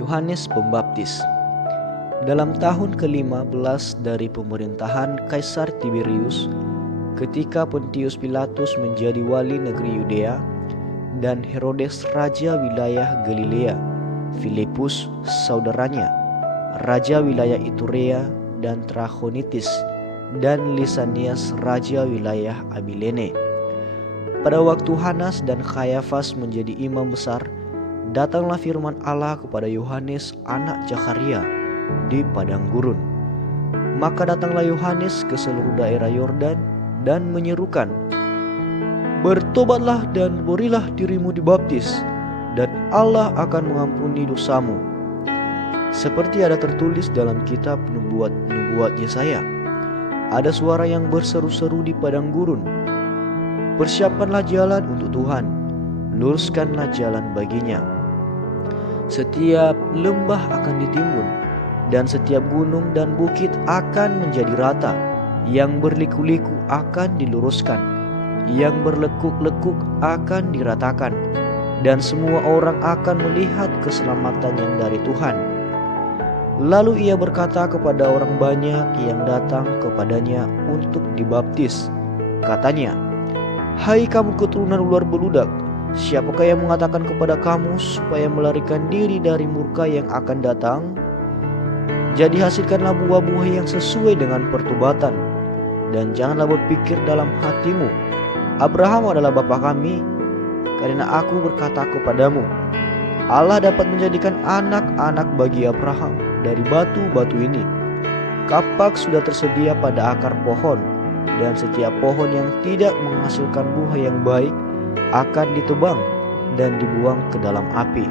Yohanes Pembaptis. Dalam tahun ke-15 dari pemerintahan Kaisar Tiberius, ketika Pontius Pilatus menjadi wali negeri Yudea dan Herodes raja wilayah Galilea, Filipus saudaranya, raja wilayah Iturea dan Trachonitis, dan Lisanias raja wilayah Abilene. Pada waktu Hanas dan Kayafas menjadi imam besar, datanglah firman Allah kepada Yohanes anak Zakharia di padang gurun. Maka datanglah Yohanes ke seluruh daerah Yordan dan menyerukan, "Bertobatlah dan berilah dirimu dibaptis, dan Allah akan mengampuni dosamu." Seperti ada tertulis dalam kitab nubuat Yesaya, ada suara yang berseru-seru di padang gurun, "Persiapkanlah jalan untuk Tuhan, luruskanlah jalan baginya." Setiap lembah akan ditimbun, dan setiap gunung dan bukit akan menjadi rata. Yang berliku-liku akan diluruskan, yang berlekuk-lekuk akan diratakan, dan semua orang akan melihat keselamatan yang dari Tuhan. Lalu ia berkata kepada orang banyak yang datang kepadanya untuk dibaptis. Katanya, "Hai kamu keturunan ular beludak, siapakah yang mengatakan kepada kamu supaya melarikan diri dari murka yang akan datang? Jadi hasilkanlah buah-buah yang sesuai dengan pertobatan, dan janganlah berpikir dalam hatimu, Abraham adalah bapa kami, karena aku berkata kepadamu, Allah dapat menjadikan anak-anak bagi Abraham dari batu-batu ini. Kapak sudah tersedia pada akar pohon, dan setiap pohon yang tidak menghasilkan buah yang baik akan ditebang dan dibuang ke dalam api."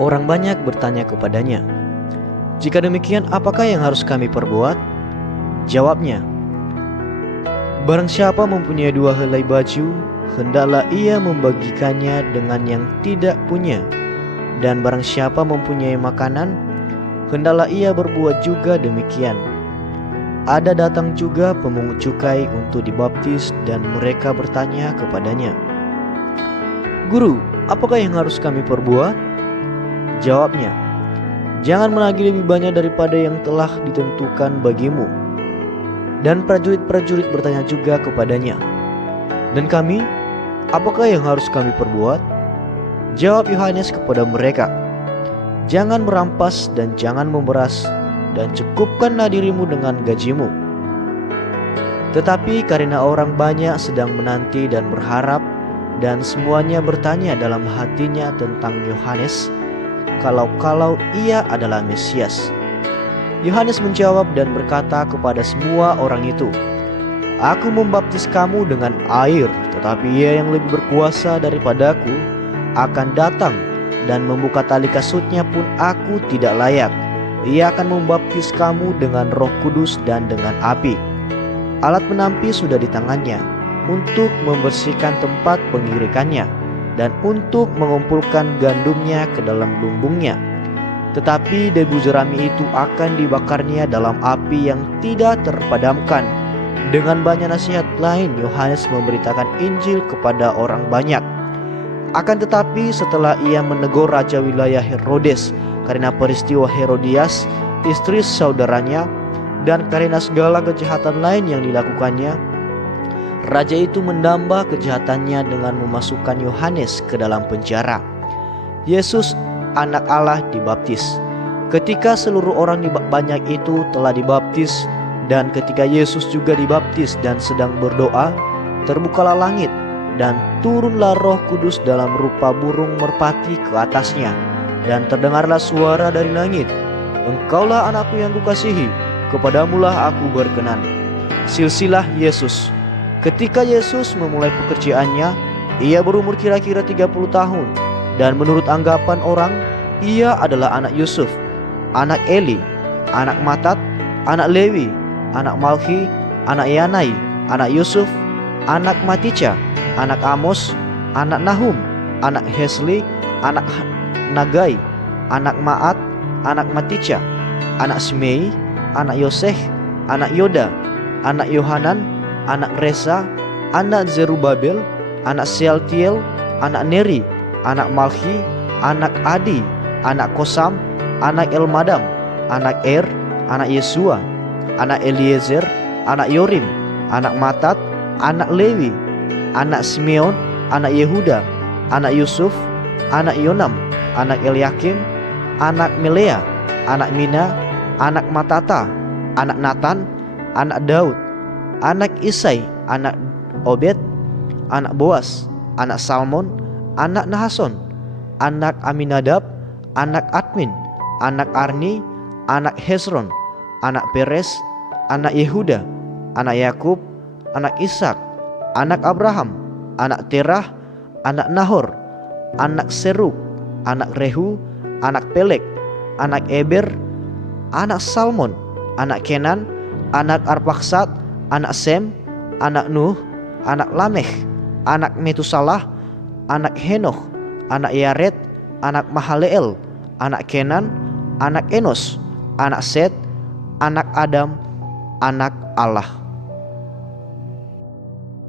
Orang banyak bertanya kepadanya, "Jika demikian, apakah yang harus kami perbuat?" Jawabnya, "Barang siapa mempunyai 2 helai baju, hendaklah ia membagikannya dengan yang tidak punya. Dan barang siapa mempunyai makanan, hendaklah ia berbuat juga demikian." Ada datang juga pemungut cukai untuk dibaptis, dan mereka bertanya kepadanya, "Guru, apakah yang harus kami perbuat?" Jawabnya, "Jangan menagih lebih banyak daripada yang telah ditentukan bagimu." Dan prajurit-prajurit bertanya juga kepadanya, "Dan kami, apakah yang harus kami perbuat?" Jawab Yohanes kepada mereka, "Jangan merampas dan jangan memeras, dan cukupkanlah dirimu dengan gajimu." Tetapi karena orang banyak sedang menanti dan berharap, dan semuanya bertanya dalam hatinya tentang Yohanes, kalau ia adalah Mesias. Yohanes menjawab dan berkata kepada semua orang itu, "Aku membaptis kamu dengan air, tetapi ia yang lebih berkuasa daripadaku akan datang, dan membuka tali kasutnya pun aku tidak layak. Ia akan membaptis kamu dengan Roh Kudus dan dengan api. Alat penampi sudah di tangannya untuk membersihkan tempat pengirikannya dan untuk mengumpulkan gandumnya ke dalam lumbungnya. Tetapi debu jerami itu akan dibakarnya dalam api yang tidak terpadamkan." Dengan banyak nasihat lain, Yohanes memberitakan Injil kepada orang banyak. Akan tetapi setelah ia menegur raja wilayah Herodes karena peristiwa Herodias, istri saudaranya, dan karena segala kejahatan lain yang dilakukannya, raja itu menambah kejahatannya dengan memasukkan Yohanes ke dalam penjara. Yesus anak Allah dibaptis. Ketika seluruh orang banyak itu telah dibaptis, dan ketika Yesus juga dibaptis dan sedang berdoa, terbukalah langit, dan turunlah Roh Kudus dalam rupa burung merpati ke atasnya. Dan terdengarlah suara dari langit, "Engkaulah anakku yang kukasihi, kepadamulah aku berkenan." Silsilah Yesus. Ketika Yesus memulai pekerjaannya, ia berumur kira-kira 30 tahun, dan menurut anggapan orang, ia adalah anak Yusuf, anak Eli, anak Matat, anak Lewi, anak Malki, anak Yanai, anak Yusuf, anak Matica, anak Amos, anak Nahum, anak Hesli, anak Nagai, anak Maat, anak Matica, anak Simei, anak Yoseh, anak Yoda, anak Yohanan, anak Resa, anak Zerubabel, anak Sealtiel, anak Neri, anak Malki, anak Adi, anak Kosam, anak Elmadam, anak Er, anak Yesua, anak Eliezer, anak Yorim, anak Matat, anak Lewi, anak Simeon, anak Yehuda, anak Yusuf, anak Yonam, anak Eliakim, anak Melea, anak Mina, anak Matata, anak Natan, anak Daud, anak Isai, anak Obed, anak Boas, anak Salmon, anak Nahason, anak Aminadab, anak Admin, anak Arni, anak Hezron, anak Peres, anak Yehuda, anak Yakub, anak Ishak, anak Abraham, anak Terah, anak Nahor, anak Serug, anak Rehu, anak Pelek, anak Eber, anak Salmon, anak Kenan, anak Arpaksad, anak Sem, anak Nuh, anak Lamekh, anak Metusalah, anak Henoch, anak Yared, anak Mahaleel, anak Kenan, anak Enos, anak Set, anak Adam, anak Allah.